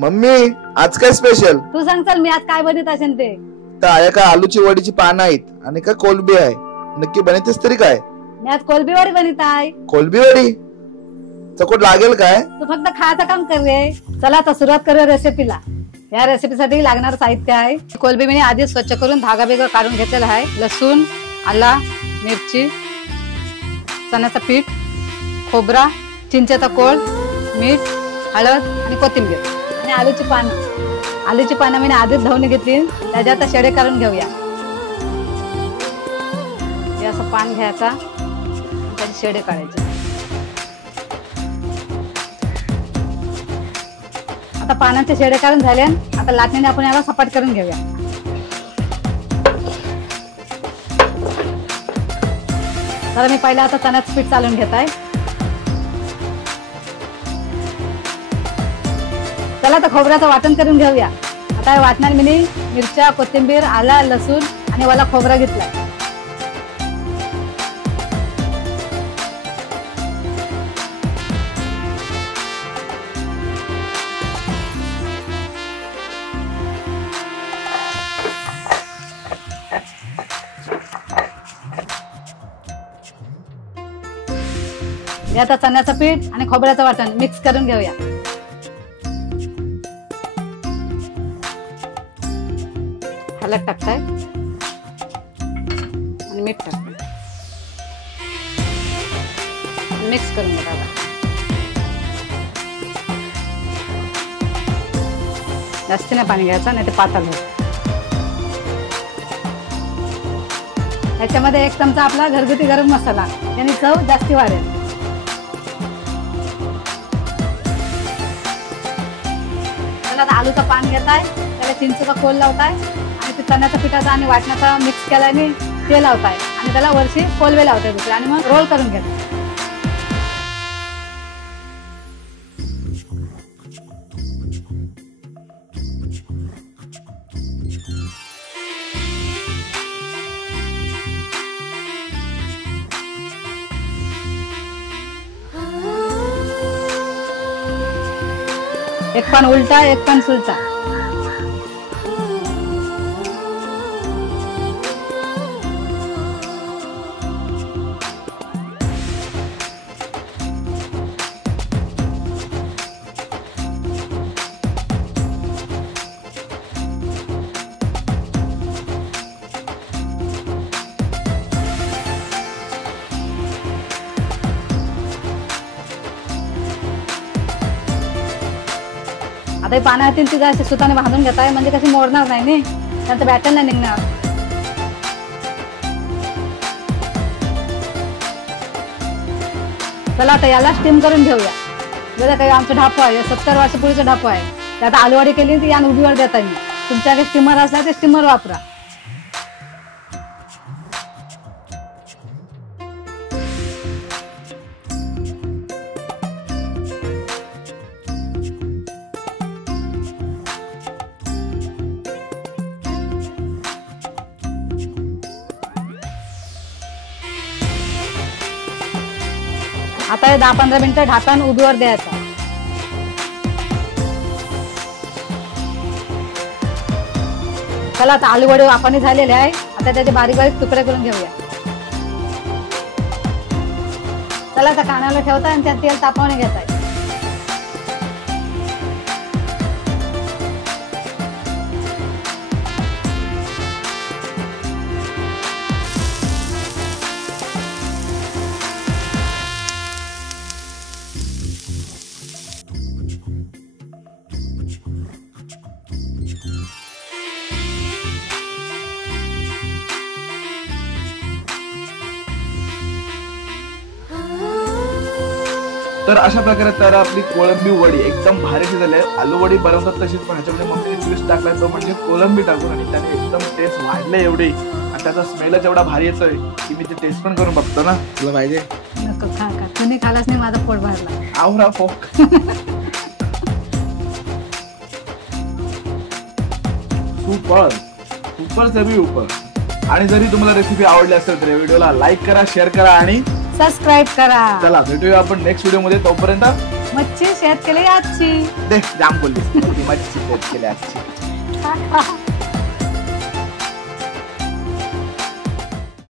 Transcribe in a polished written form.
Mummy आज काय special? तू सांग चल, मी आज काय बनवत असेल ते. तर आहे का आलूची वडीची पानं आहेत आणि का कोलबी आहे? नक्की बनवतेस तरी काय? मी आज कोलबी वडी बनवत आहे. कोलबी वडी चकोट लागेल काय? तू फक्त खायचं काम कर रे. चला आता सुरुवात करूया रेसिपीला. या रेसिपीसाठी लागणारं साहित्य आहे. कोलबी मी आधी स्वच्छ करून धागा बिगा काढून घेतलेला आहे. लसूण, आला, मिरची, चण्याचं पीठ, खोबरा, चिंचेचा कोळ, मीठ, हळद आणि कोथिंबीर आणि आलूची पानं. आलूची पानं मी आधीच धुवून घेतली. त्याच्यात शेडे काढून घेऊया. हे असं पान घ्यायचा, त्याचे शेडे काढायचे. आता पानांचे शेडे काढून झाले. आता लाटणीने आपण याला सपाट करून घेऊया. तर मी पहिला आता चण्याचं पीठ चालून घेत आहे. चला तर खोबऱ्याचं वाटण करून घेऊया. आता वाटणार मी मिरच्या, कोथिंबीर, आला, लसूण आणि वाला खोबरा घेतलाय. आता चण्याचं पीठ आणि खोबऱ्याचं वाटण मिक्स करून घेऊया. हळद टाकताय आणि मीठ टाकताय. मिक्स करून घ्या. जास्तीने पाणी घ्यायचं नाही ते पातळ होईल. याच्यामध्ये 1 चमचा आपला घरगुती गरम मसाला, याने चव जास्ती वाढेल. आलूचं पान घेताय, त्याला चिंचेचा कोल लावताय आणि ते चण्याच्या पिठाचा आणि वाटणाचा मिक्स केल्याने ते लावताय आणि त्याला वरची कोलवे लावताय दुसरे आणि मग रोल करून घेताय. एक पान उलटा, एक पान सुलटा. आता हे पाण्यातील ती अशी सुताने बांधून घेताय म्हणजे कशी मोडणार नाही, त्यांचं बॅटर नाही निघणार. चला आता याला स्टीम करून घेऊया. बघा काही आमचं ढापू आहे, 70 वर्षापूर्वीचं ढापू आहे. ते आता आलूवडी केली ती यान उभीवर देता मी. तुमच्याकडे स्टीमर असला ते स्टीमर वापरा. आता हे 10-15 मिनिटं ढाकण उभीवर द्यायचं. चला आता आलू वडे वाफाने झालेले आहे. आता त्याचे बारीक बारीक तुकडे करून घेऊया. चला आता कानाला ठेवताय आणि त्यात तेल तापवणे घेताय. तर अशा प्रकारे तर आपली कोळंबी वडी एकदम भारी झाली आहे. आलू वडी बनवतात तशीच, पण ह्याच्यामध्ये मम्मीने ट्विस्ट टाकलाय तो म्हणजे कोळंबी टाकून, आणि त्याने एकदम टेस्ट वाढले एवढी आणि त्याचा स्मेलच एवढा भारी येतोय की मी ते टेस्ट पण करून बघतो ना. तुला पाहिजे? नको खा खा, तुम्ही खालाच नाही माझा पोट भरला. आवरा फोक. सुपर सुपर सभी उपर. आणि जरी तुम्हाला रेसिपी आवडली असेल तर या व्हिडिओला लाईक करा, शेअर करा आणि सबस्क्राइब करा. चला भेटूया आपण नेक्स्ट व्हिडिओ मध्ये. तोपर्यंत मच्छी शेत केली आजची. दे जाम बोललीस ती मच्छी शेत केली आजची.